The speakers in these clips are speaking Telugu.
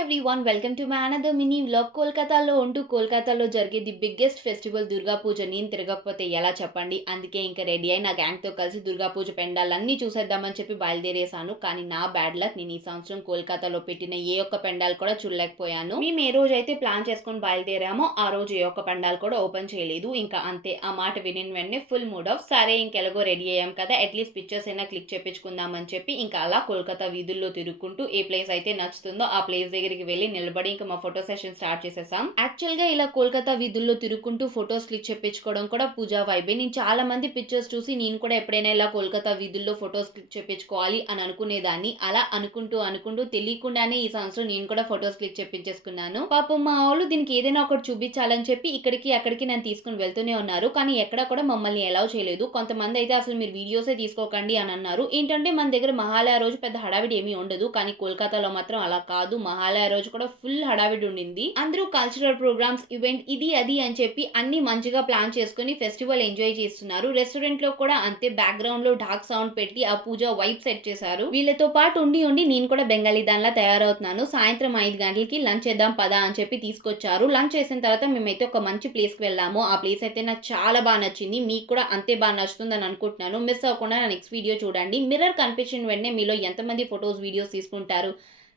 Everyone welcome to my another mini vlog. కోల్కతాలో ఉంటూ కోల్కతాలో జరిగే ది బిగ్గెస్ట్ ఫెస్టివల్ దుర్గా పూజ నేను తిరగకపోతే ఎలా చెప్పండి. అందుకే ఇంకా రెడీ అయి నా గ్యాంగ్తో కలిసి దుర్గా పూజ పెండాలన్నీ చూసేద్దామని చెప్పి బయలుదేరేసాను. కానీ నా బ్యాడ్ లక్, నేను ఈ సంవత్సరం కోల్కతాలో పెట్టిన ఏ ఒక్క పెండాల్ కూడా చూడలేకపోయాను. మేము ఏ రోజు అయితే ప్లాన్ చేసుకొని బయలుదేరామో ఆ రోజు ఏ ఒక్క పెండాల్ కూడా ఓపెన్ చేయలేదు. ఇంకా అంతే, ఆ మాట వినిన వెంటనే ఫుల్ మూడ్ ఆఫ్. సరే ఇంకెలాగో రెడీ అయ్యాం కదా, అట్లీస్ట్ పిక్చర్స్ అయినా క్లిక్ చేపించుకుందామని చెప్పి ఇంకా అలా కోల్కతా వీధుల్లో తిరుగుకుంటూ ఏ ప్లేస్ అయితే నచ్చుతుందో ఆ ప్లేస్ దగ్గరికి వెళ్ళి నిలబడి ఇంకా మా ఫోటో సెషన్ స్టార్ట్ చేసేసాం. యాక్చువల్ గా ఇలా కోల్కతా వీధుల్లో తిరుగుకుంటూ ఫొటోస్ క్లిక్ చేపించుకోవడం కూడా పూజా వైబే. నేను చాలా మంది పిక్చర్స్ చూసి నేను కూడా ఎప్పుడైనా ఇలా కోల్కతా వీధుల్లో ఫొటోస్ క్లిక్ చేపించుకోవాలి అని అనుకునేదాన్ని. అలా అనుకుంటూ తెలియకుండానే ఈ సంవత్సరం నేను కూడా ఫొటోస్ క్లిక్ చేపించేసుకున్నాను. పాపం మా వాళ్ళు దీనికి ఏదైనా ఒకటి చూపించాలని చెప్పి ఇక్కడికి అక్కడికి నన్ను తీసుకుని వెళ్తూనే ఉన్నారు. కానీ ఎక్కడ కూడా మమ్మల్ని అలౌ చేయలేదు. కొంతమంది అయితే అసలు మీరు వీడియోసే తీసుకోకండి అని అన్నారు. ఏంటంటే మన దగ్గర మహాలయ రోజు పెద్ద హడావిడి ఏమీ ఉండదు, కానీ కోల్కతాలో మాత్రం అలా కాదు. మహాలయ రోజు కూడా ఫుల్ హడావిడి ఉండింది. అందరూ కల్చరల్ ప్రోగ్రామ్స్, ఈవెంట్, ఇది అది అని చెప్పి అన్ని మంచిగా ప్లాన్ చేసుకుని ఫెస్టివల్ ఎంజాయ్ చేస్తున్నారు. రెస్టారెంట్ లో కూడా అంతే, బ్యాక్గ్రౌండ్ లో డార్క్ సౌండ్ పెట్టి ఆ పూజ వైబ్ సెట్ చేశారు. వీళ్ళతో పాటు ఉండి నేను కూడా బెంగాలీ దానిలా తయారవుతున్నాను. సాయంత్రం 5 గంటలకి లంచ్ చేద్దాం పదా అని చెప్పి తీసుకొచ్చారు. లంచ్ చేసిన తర్వాత మేమైతే ఒక మంచి ప్లేస్ కి వెళ్ళాము. ఆ ప్లేస్ అయితే నాకు చాలా బాగా నచ్చింది. మీకు కూడా అంతే బాగా నచ్చుతుందని అనుకుంటున్నాను. మిస్ అవ్వకుండా నా నెక్స్ట్ వీడియో చూడండి. మిర్రర్ కనిపించిన వెంటనే మీలో ఎంతమంది ఫొటోస్ వీడియోస్ తీసుకుంటారు?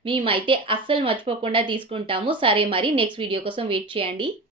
మేమైతే అస్సలు మర్చిపోకుండా తీసుకుంటాము. సరే మరి నెక్స్ట్ వీడియో కోసం వెయిట్ చేయండి.